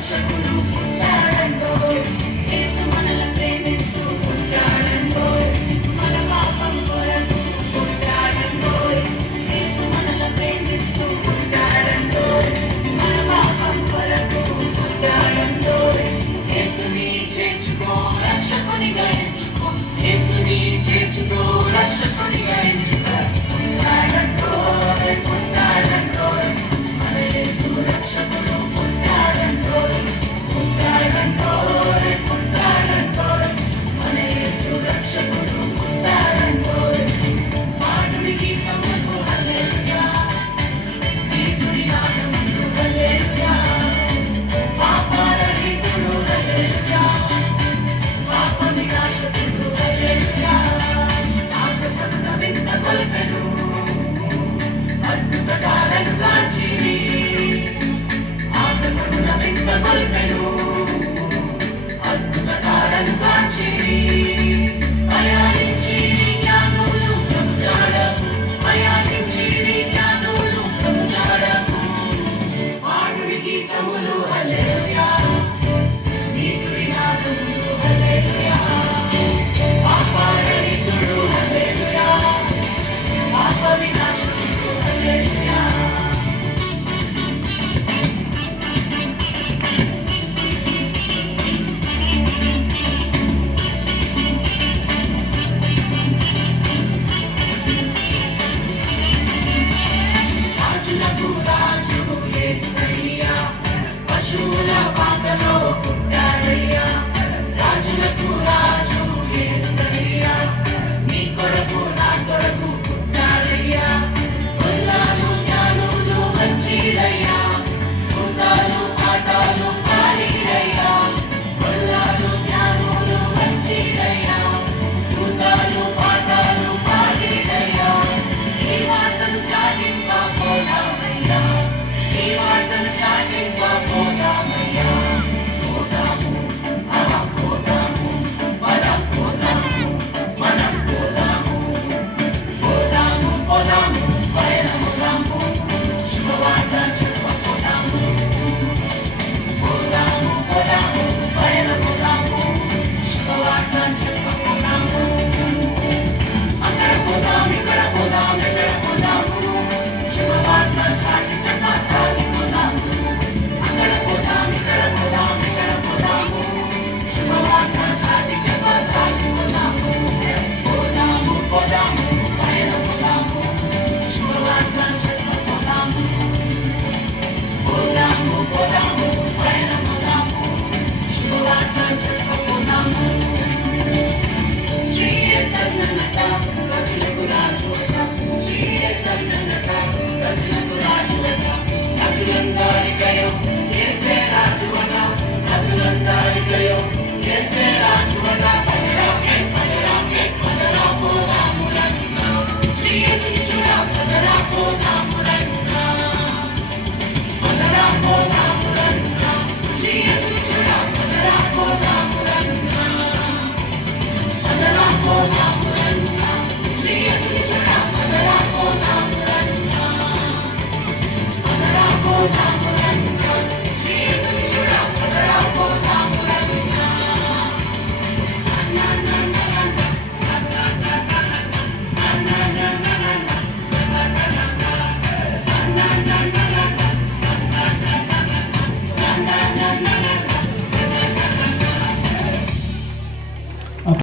రక్షకుడు పుట్టాడండోయ్. యేసు మనల ప్రేమిస్తూ పుట్టాడండోయ్. మన పాపం కొరకు పుట్టాడండోయ్. యేసు మనల ప్రేమిస్తూ పుట్టాడండోయ్. మన పాపం కొరకు పుట్టాడండోయ్. యేసుని చేర్చుకో రక్షకునిగా ఎంచుకో. యేసుని చేర్చుకో రక్షకునిగా ఎంచుకో. పుట్టాడండోయ్ పుట్టాడండోయ్. మన యేసు రక్షకుడు పుట్టాడండోయ్. పుట్టాడండోయ్ పుట్టాడండోయ్. మన యేసు రక్షకుడు పుట్టాడండోయ్. మానవుడి గీతములు హల్లెలూయా. నీతుడి నాదములు హల్లెలూయా. పాపరహితుడు హల్లెలూయా. పాప వినాశకుడు హల్లెలూయా. ఆకాశమున వింత కొలిపెను. అద్భుతకాలను కాచిరి. ఆకాశమున వింత కొలిపెను. అద్భుతకాలను కాచిరి. ప్రయాణించిరి జ్ఞానులు ప్రభు జాడకు. ప్రయాణించిరి జ్ఞానులు ప్రభు జాడకు. పాడుడి గీతములు హల్లెలూయా. నీతుడి నాదములు హల్లెలూయా. పాపరహితుడు హల్లెలూయా. పాప వినాశకుడు హల్లెలూయా. రాజులకు రాజు యేసయ్యా. పశువుల పాకలో పుట్టాడు.